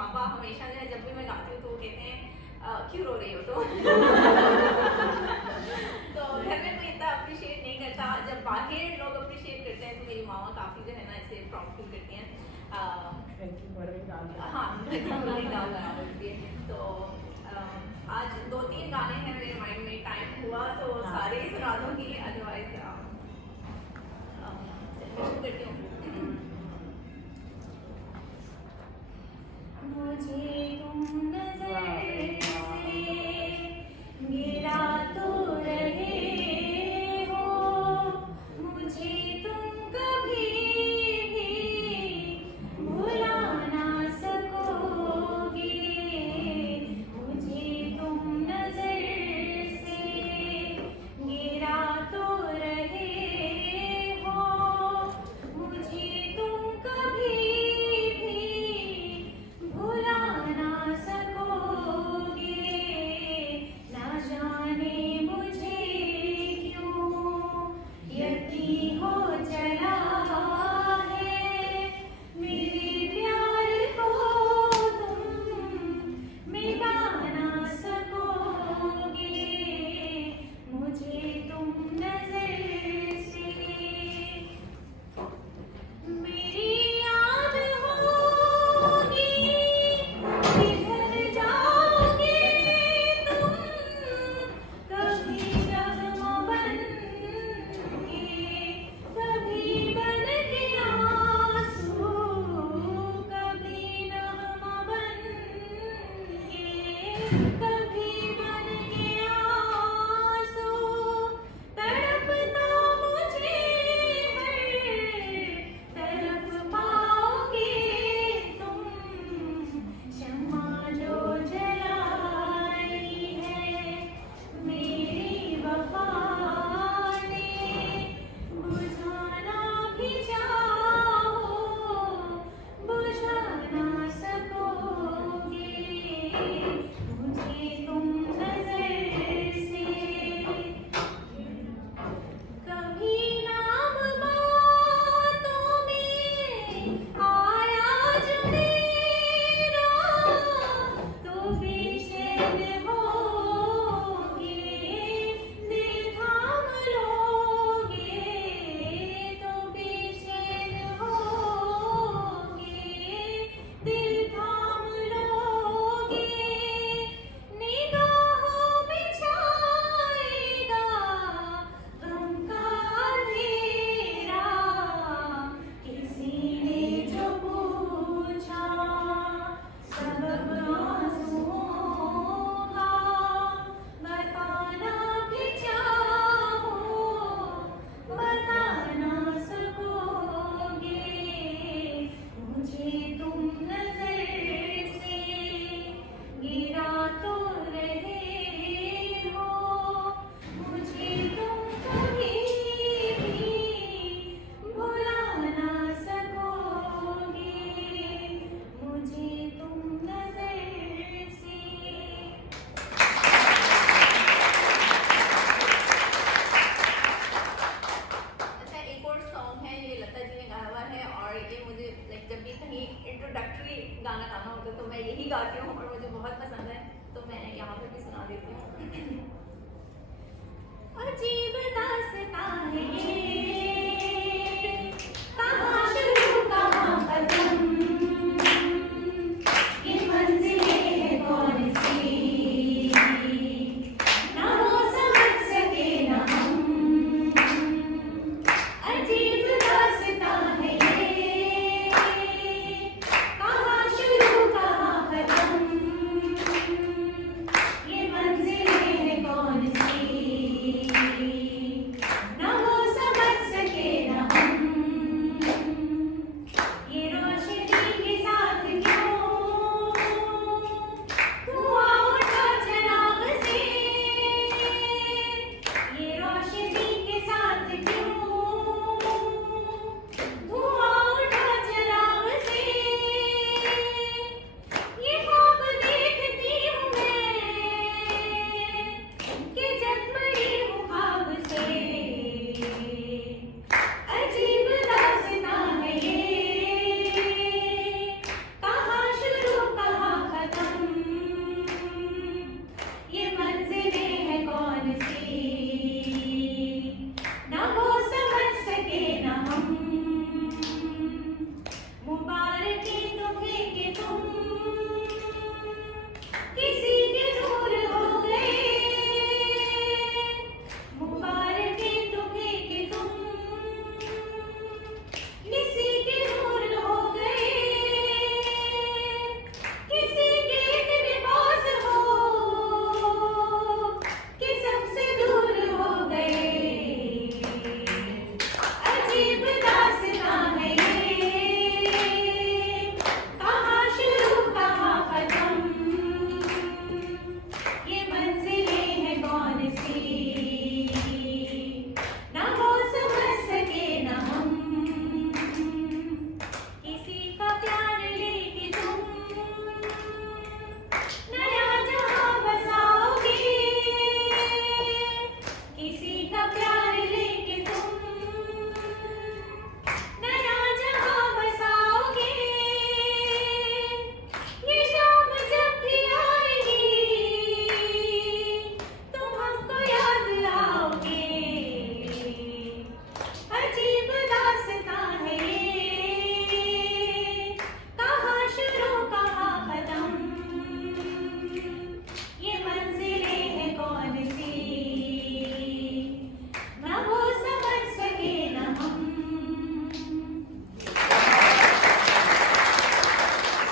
माँ बाप हमेशा जो है जब भी मैं गाती हूँ तो वो कहते हैं क्यों रो रही हो तो तो घर में कोई इतना अप्रिशिएट नहीं करता, जब बाहर लोग अप्रिशिएट करते हैं तो मेरी मामा काफ़ी जो है ना इसे प्राउड फील करती हैं। हाँ तो आज 2-3 गाने हैं मेरे माइंड में, टाइम हुआ तो सारे ही सुना दूंगी, अदरवाइज शुरू करती हूँ। मुझे तुम नजर से गिरा तो रहे हो, मुझे तुम कभी भी भुला ना सकोगे। मुझे तुम नजर से गिरा तो रहे हो, मुझे तुम कभी भी भुला ना सकोगे। ना जाने मुझे क्यों यकीन हो चला है, मेरे प्यार को तुम मिटा ना सकोगे। मुझे तुम नजर से मेरी याद होगी, किधर जाओगे तुम, कभी नगमा बन के, कभी बन के आंसू, कभी नगमा बन के, कभी बन के आंसू। तड़पता मुझे हर तरफ पाओगे तुम, शम्मा जो जलाई है मेरी वफा ने, बुझाना भी चाहो बुझा ना सकोगे। मुझे तुम नजर से कभी नाम बातों में आया जो मेरा, तो बेचैन होगे, दिल थाम लोगे, तो बेचैन होगे, दिल थाम लोगे। निगाहों में छाएगा गम का अंधेरा, किसी ने जो पूछा सबब आंसुओं का, बताना भी चाहो बता ना सकोगे। मुझे तुम नजर से गिरा तो रहे हो, मुझे तुम कभी भी भुला ना सकोगे। मुझे तुम नजर से। अच्छा, एक और सॉन्ग है, ये लता जी ने गाया हुआ है और ये मुझे लाइक जब भी कहीं इंट्रोडक्टरी गाना गाना होता है तो मैं यही गाती हूँ और मुझे बहुत पसंद है, तो मैं यहाँ पे भी सुना देती हूँ। अजीब दास्तां है ये, कहाँ शुरू कहाँ खत्म, ये मंजिलें हैं कौन सी, ना वो समझ सके ना हम। अजीब दास्तां है ये, कहाँ शुरू कहाँ खत्म, ये मंजिलें हैं कौन सी, ना वो समझ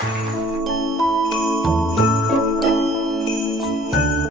है।